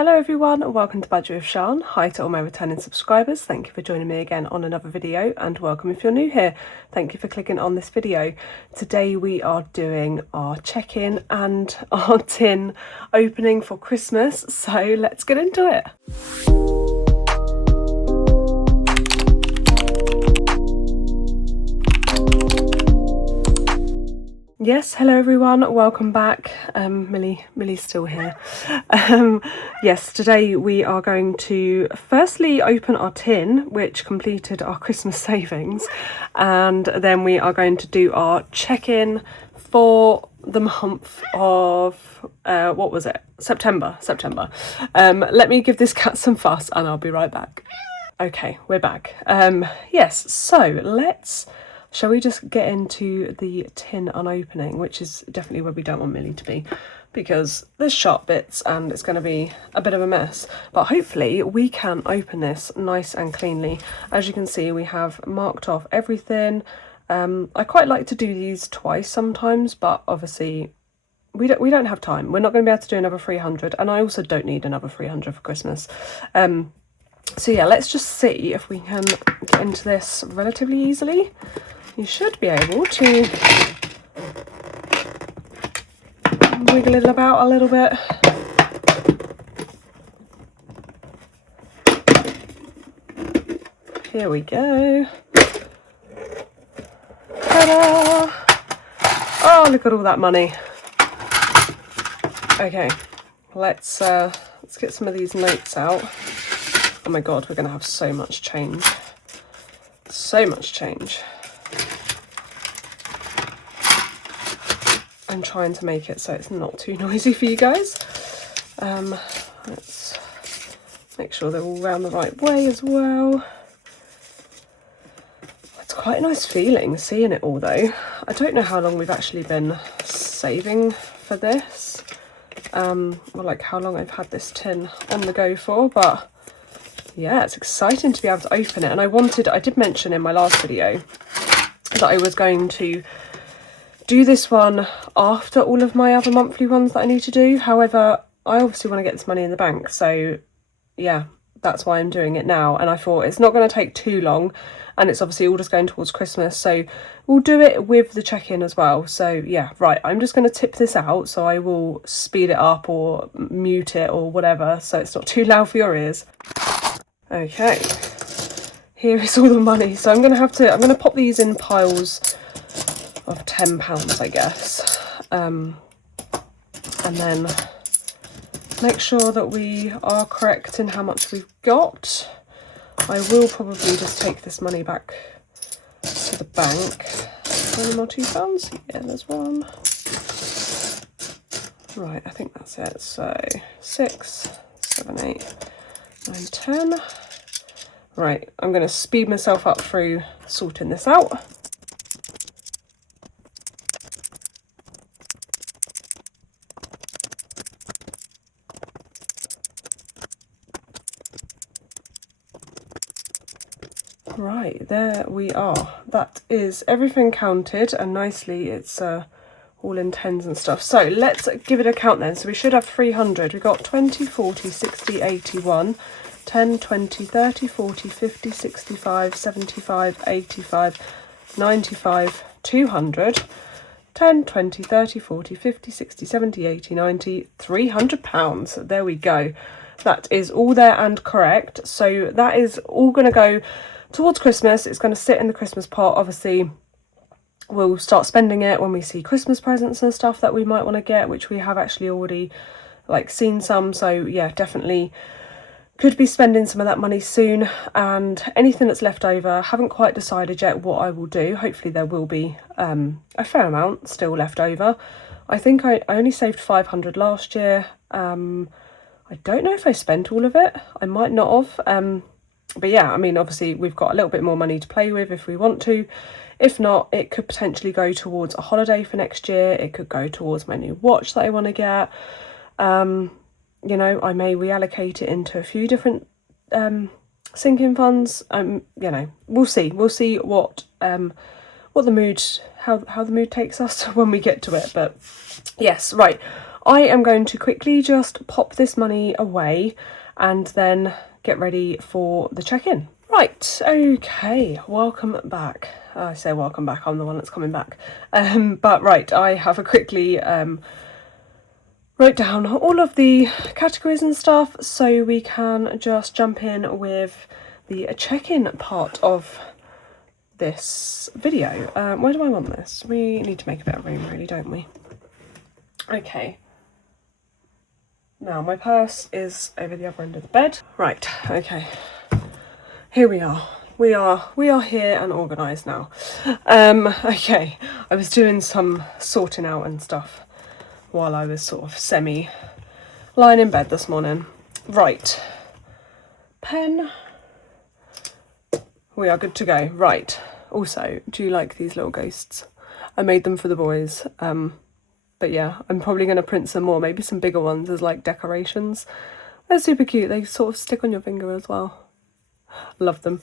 Hello everyone and welcome to Budget with Siân. Hi to all my returning subscribers, thank you for joining me again on another video, and welcome if you're new here. Thank you for clicking on this video. Today we are doing our check-in and our tin opening for Christmas, so let's get into it. Yes, hello everyone, welcome back. Millie's still here. Yes, today we are going to firstly open our tin, which completed our Christmas savings, and then we are going to do our check-in for the month of, what was it? September. Let me give this cat some fuss and I'll be right back. Okay, we're back. Yes, so shall we just get into the tin unopening, which is definitely where we don't want Millie to be, because there's sharp bits and it's going to be a bit of a mess. But hopefully we can open this nice and cleanly. As you can see, we have marked off everything. I quite like to do these twice sometimes, but obviously we don't have time. We're not going to be able to do another 300, and I also don't need another 300 for Christmas. So yeah, let's just see if we can get into this relatively easily. You should be able to wiggle it about a little bit. Here we go. Ta-da! Oh, look at all that money. Okay, let's get some of these notes out. Oh my god, we're going to have so much change. So much change. I'm trying to make it so it's not too noisy for you guys. Let's make sure they're all round the right way as well. It's quite a nice feeling seeing it all though. I don't know how long we've actually been saving for this. Or like how long I've had this tin on the go for, but yeah, it's exciting to be able to open it. And I did mention in my last video that I was going to do this one after all of my other monthly ones that I need to do. However, I obviously want to get this money in the bank, so yeah, that's why I'm doing it now. And I thought it's not going to take too long, and it's obviously all just going towards Christmas, so we'll do it with the check-in as well. So yeah, right, I'm just going to tip this out, so I will speed it up or mute it or whatever so it's not too loud for your ears. Okay, here is all the money. So I'm going to pop these in piles of £10, I guess, and then make sure that we are correct in how much we've got. I will probably just take this money back to the bank. Any more £2? Yeah, there's one. Right, I think that's it. So 6, 7, 8, 9, 10. Right, I'm going to speed myself up through sorting this out. Right, there we are. That is everything counted, and nicely it's all in tens and stuff. So let's give it a count then. So we should have 300. We've got 20, 40, 60, 81, 10, 20, 30, 40, 50, 65, 75, 85, 95, 200, 10, 20, 30, 40, 50, 60, 70, 80, 90, £300. There we go. That is all there and correct. So that is all going to go towards Christmas. It's going to sit in the Christmas pot. Obviously, we'll start spending it when we see Christmas presents and stuff that we might want to get, which we have actually already seen some. So yeah, definitely could be spending some of that money soon. And anything that's left over, haven't quite decided yet what I will do. Hopefully there will be a fair amount still left over. I think I only saved 500 last year. I don't know if I spent all of it. I might not have. But yeah, I mean, obviously we've got a little bit more money to play with if we want to. If not, it could potentially go towards a holiday for next year. It could go towards my new watch that I want to get. You know, I may reallocate it into a few different sinking funds. You know, we'll see. We'll see what the mood, how the mood takes us when we get to it. But yes, right. I am going to quickly just pop this money away and then get ready for the check-in. Right, okay, welcome back. I say welcome back, I'm the one that's coming back. But right, I have a quickly wrote down all of the categories and stuff so we can just jump in with the check-in part of this video. Where do I want this? We need to make a bit of room really, don't we? Okay. Now my purse is over the other end of the bed. Right, okay. Here we are. We are here and organised now. Okay, I was doing some sorting out and stuff while I was sort of lying in bed this morning. Right, pen. We are good to go. Right, also, do you like these little ghosts? I made them for the boys. But yeah, I'm probably going to print some more, maybe some bigger ones as like decorations. They're super cute. They sort of stick on your finger as well. Love them.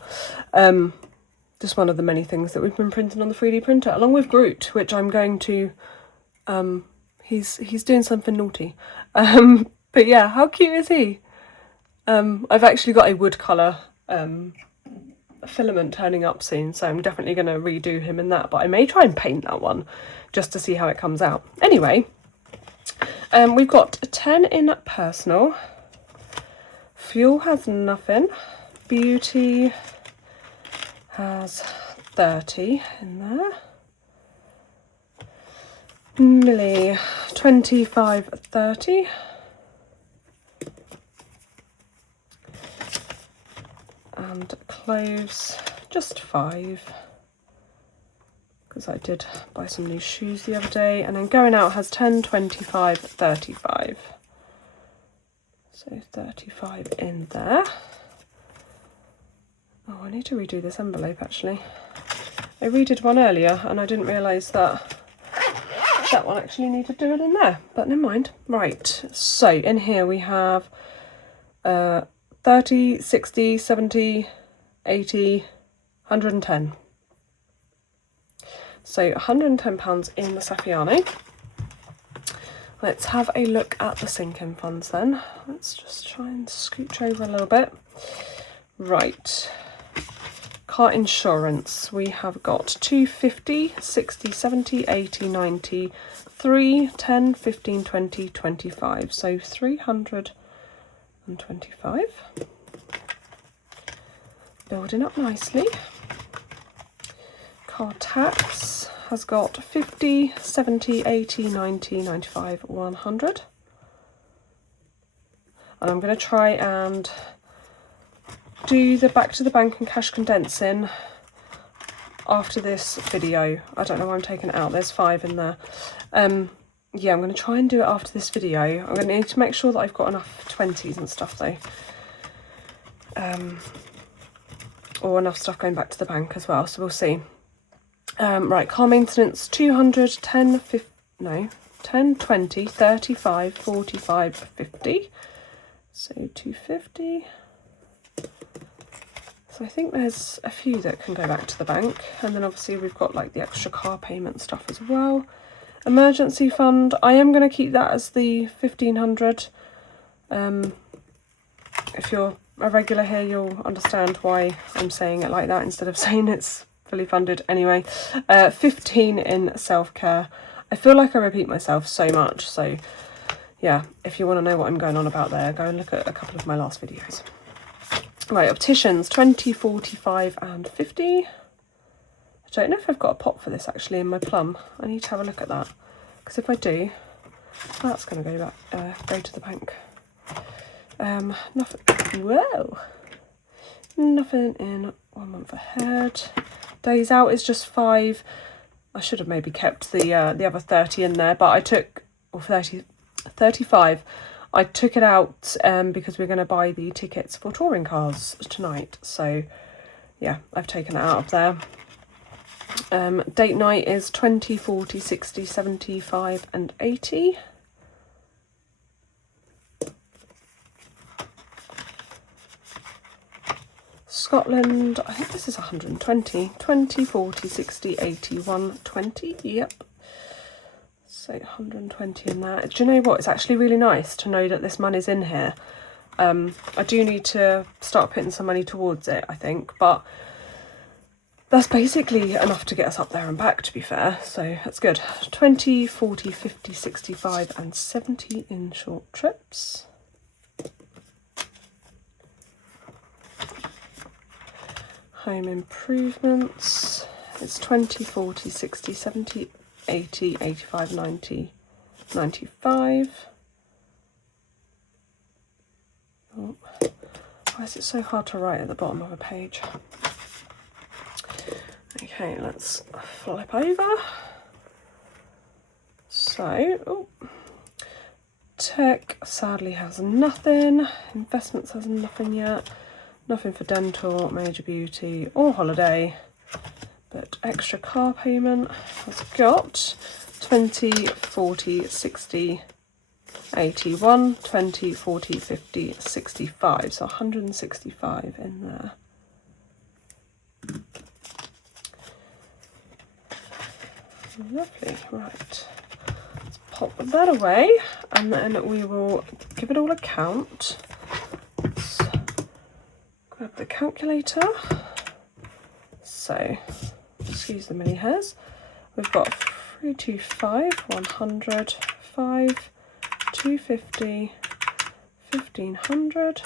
Just one of the many things that we've been printing on the 3D printer, along with Groot, which I'm going to, he's doing something naughty. But yeah, how cute is he? I've actually got a wood colour filament turning up soon, so I'm definitely going to redo him in that, but I may try and paint that one just to see how it comes out. Anyway, we've got 10 in personal. Fuel has nothing. Beauty has 30 in there. Millie, 25, 30. And clothes, just 5. Because I did buy some new shoes the other day. And then going out has 10, 25, 35. So 35 in there. Oh, I need to redo this envelope actually. I redid one earlier and I didn't realise that that one actually needed doing in there, but never mind. Right, so in here we have 30, 60, 70, 80, 110. So £110 in the Saffiano. Let's have a look at the sinking funds then. Let's just try and scooch over a little bit. Right. Car insurance, we have got 250, 60, 70, 80, 90, 3, 10, 15, 20, 25. So 325. Building up nicely. Car tax has got 50, 70, 80, 90, 95, 100. And I'm going to try and do the back to the bank and cash condensing after this video. I don't know why I'm taking it out. There's 5 in there. Yeah, I'm going to try and do it after this video. I'm going to need to make sure that I've got enough 20s and stuff though. Or enough stuff going back to the bank as well, so we'll see. Right, car maintenance, 200, 10, 50, no, 10, 20, 35, 45, 50. So 250. So I think there's a few that can go back to the bank. And then obviously we've got like the extra car payment stuff as well. Emergency fund, I am going to keep that as the 1500. If you're a regular here, you'll understand why I'm saying it like that instead of saying it's fully funded anyway. 15 in self-care. I feel like I repeat myself so much, so yeah, if you want to know what I'm going on about there, go and look at a couple of my last videos. Right, opticians, 20, 45 and 50. I don't know if I've got a pot for this actually in my plum. I need to have a look at that, because if I do, that's going to go back, go to the bank. Nothing, whoa, nothing in 1 month ahead. Days out is just 5. I should have maybe kept the other 30 in there, but I took, or 35. I took it out because we're going to buy the tickets for touring cars tonight. So yeah, I've taken it out of there. Date night is 20, 40, 60, 75 and 80. Scotland, I think this is 120. 20, 40, 60, 80, 120. Yep. So 120 in there. Do you know what? It's actually really nice to know that this money's in here. I do need to start putting some money towards it, I think, but that's basically enough to get us up there and back, to be fair, so that's good. 20, 40, 50, 65 and 70 in short trips. Home improvements, it's 20, 40, 60, 70, 80, 85, 90, 95. Oh, why is it so hard to write at the bottom of a page? Okay, let's flip over. So, oh, tech sadly has nothing. Investments has nothing yet. Nothing for dental, major beauty or holiday. But extra car payment has got 20, 40, 60, 81, 20, 40, 50, 65. So 165 in there. Lovely, right. Let's pop that away and then we will give it all a count. Let's grab the calculator. So, excuse the mini hairs. We've got 325, 100, 5, 250, 1500,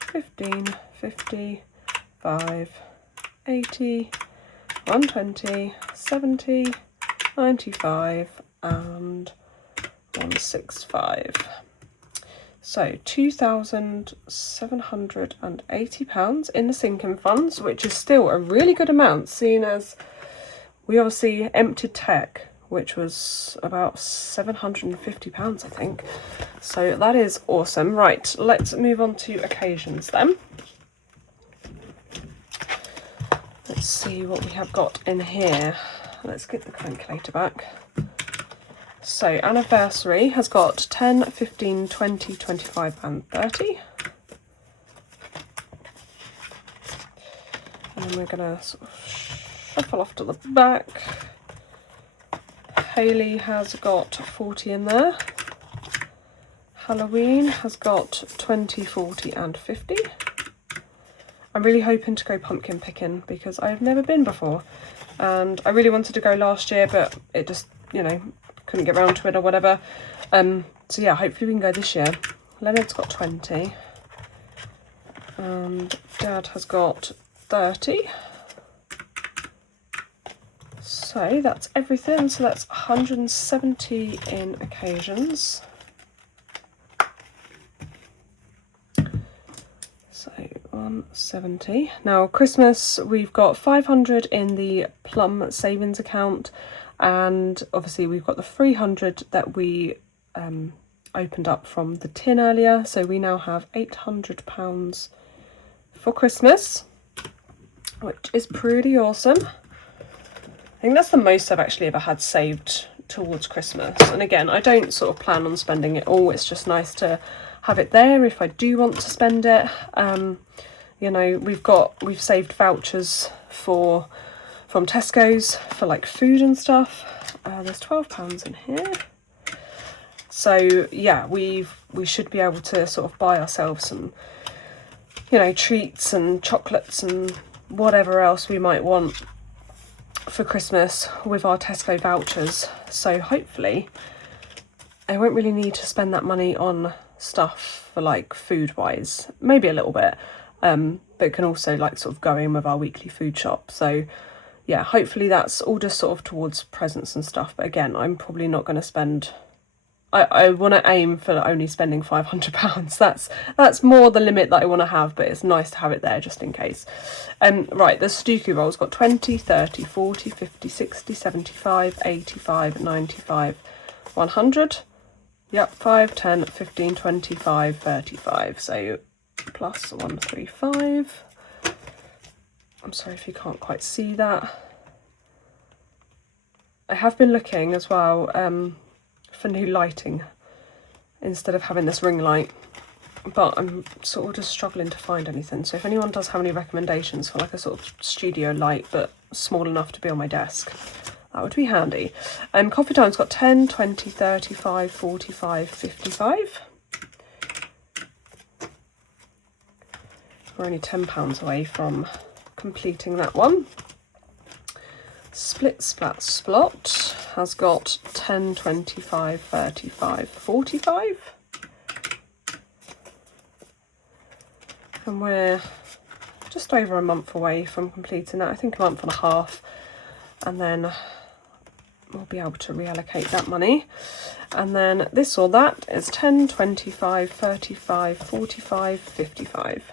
15, 50, 5, 80, 120, 70, 95 and 165. So £2,780 in the sinking funds, which is still a really good amount, seeing as we obviously emptied tech, which was about £750, I think. So that is awesome. Right, let's move on to occasions then. Let's see what we have got in here. Let's get the calculator back. So anniversary has got 10, 15, 20, 25 and 30. And then we're going to sort of shuffle off to the back. Hayley has got 40 in there. Halloween has got 20, 40 and 50. I'm really hoping to go pumpkin picking because I've never been before. And I really wanted to go last year, but it just, you know, couldn't get around to it or whatever. So yeah, hopefully we can go this year. Leonard's got 20. And Dad has got 30. So that's everything. So that's 170 in occasions. So 170. Now Christmas, we've got 500 in the Plum savings account, and obviously we've got the 300 that we opened up from the tin earlier. So we now have £800 for Christmas, which is pretty awesome. I think that's the most I've actually ever had saved towards Christmas. And again, I don't sort of plan on spending it all. It's just nice to have it there if I do want to spend it. You know, we've saved vouchers from Tesco's for like food and stuff. There's £12 in here. So yeah, we should be able to sort of buy ourselves some, you know, treats and chocolates and whatever else we might want for Christmas with our Tesco vouchers. So hopefully I won't really need to spend that money on stuff for like food wise, maybe a little bit, but it can also like sort of go in with our weekly food shop. So yeah, hopefully that's all just sort of towards presents and stuff. But again, I'm probably not going to spend, I want to aim for only spending £500. That's more the limit that I want to have, but it's nice to have it there just in case. Right, the Sudoku roll's got 20, 30, 40, 50, 60, 75, 85, 95, 100. Yep, 5, 10, 15, 25, 35. So plus 135. I'm sorry if you can't quite see that. I have been looking as well for new lighting instead of having this ring light, but I'm sort of just struggling to find anything. So if anyone does have any recommendations for like a sort of studio light but small enough to be on my desk, That would be handy. Coffee time's got 10, 20, 35, 45, 55. We're only £10 away from completing that one. Split Splat Splot has got 10, 25, 35, 45. And we're just over a month away from completing that. I think a month and a half. And then we'll be able to reallocate that money. And then this or that is 10, 25, 35, 45, 55.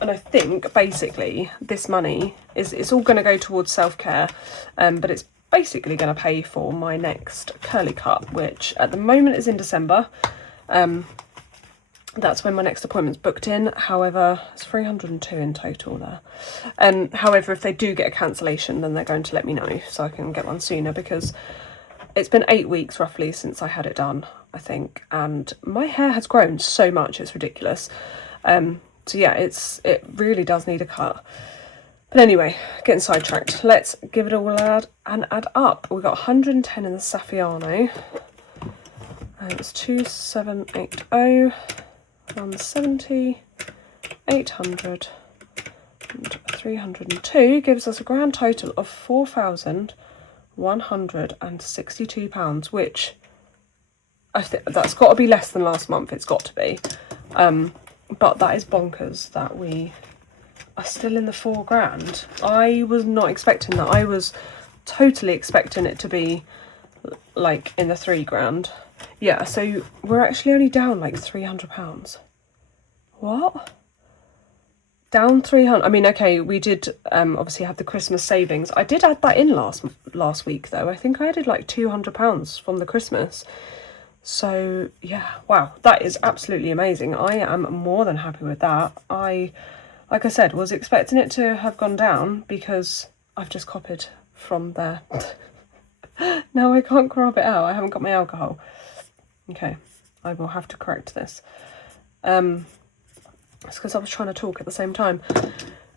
And I think basically this money it's all going to go towards self-care, but it's basically going to pay for my next curly cut, which at the moment is in December. That's when my next appointment's booked in. However, it's 302 in total there. However, if they do get a cancellation, then they're going to let me know so I can get one sooner, because it's been 8 weeks roughly since I had it done, I think, and my hair has grown so much, it's ridiculous. So yeah, it really does need a cut. But anyway, getting sidetracked. Let's give it all an add up. We've got 110 in the Saffiano. It's 2780, 170, 800, and 302 gives us a grand total of £4,162, which I think that's got to be less than last month. It's got to be. But that is bonkers that we are still in the £4,000. I was not expecting that. I was totally expecting it to be like in the £3,000. Yeah, so we're actually only down like £300. What? Down 300. I mean, okay, we did obviously have the Christmas savings. I did add that in last week though. I think I added like £200 from the Christmas. So yeah, wow, that is absolutely amazing. I am more than happy with that. Like I said, was expecting it to have gone down because I've just copied from there. Now I can't crop it out. I haven't got my alcohol. Okay, I will have to correct this. It's because I was trying to talk at the same time.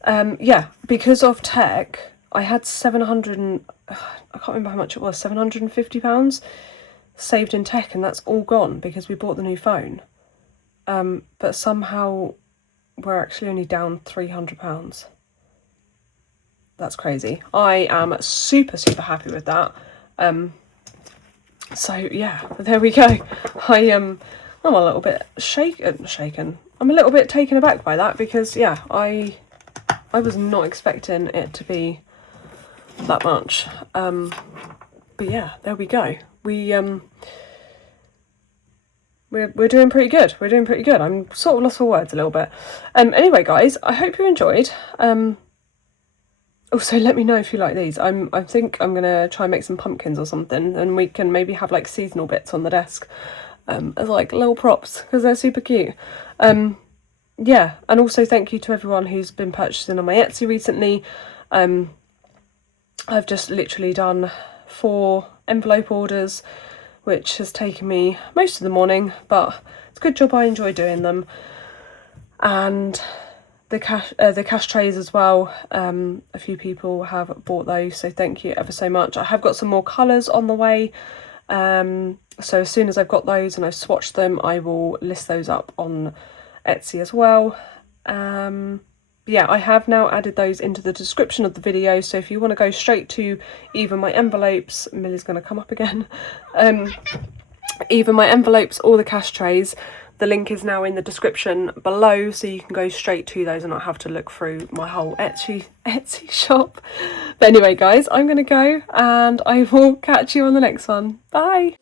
Yeah, because of tech, I had 700 and I can't remember how much it was, £750 saved in tech, and that's all gone because we bought the new phone. But somehow we're actually only down £300. That's crazy. I am super happy with that. So yeah, there we go. I'm a little bit shaken. I'm a little bit taken aback by that because yeah, I was not expecting it to be that much. But yeah, there we go. We're doing pretty good. We're doing pretty good. I'm sort of lost for words a little bit. Anyway, guys, I hope you enjoyed. Also, let me know if you like these. I think I'm gonna try and make some pumpkins or something, and we can maybe have like seasonal bits on the desk as like little props because they're super cute. Yeah, and also thank you to everyone who's been purchasing on my Etsy recently. I've just literally done 4 envelope orders, which has taken me most of the morning, but it's a good job. I enjoy doing them. And the cash trays as well, a few people have bought those, so thank you ever so much. I have got some more colours on the way, so as soon as I've got those and I've swatched them, I will list those up on Etsy as well. Yeah, I have now added those into the description of the video, so if you want to go straight to either my envelopes, Millie's going to come up again, either my envelopes or the cash trays, the link is now in the description below, so you can go straight to those and not have to look through my whole Etsy shop. But anyway, guys, I'm going to go and I will catch you on the next one. Bye!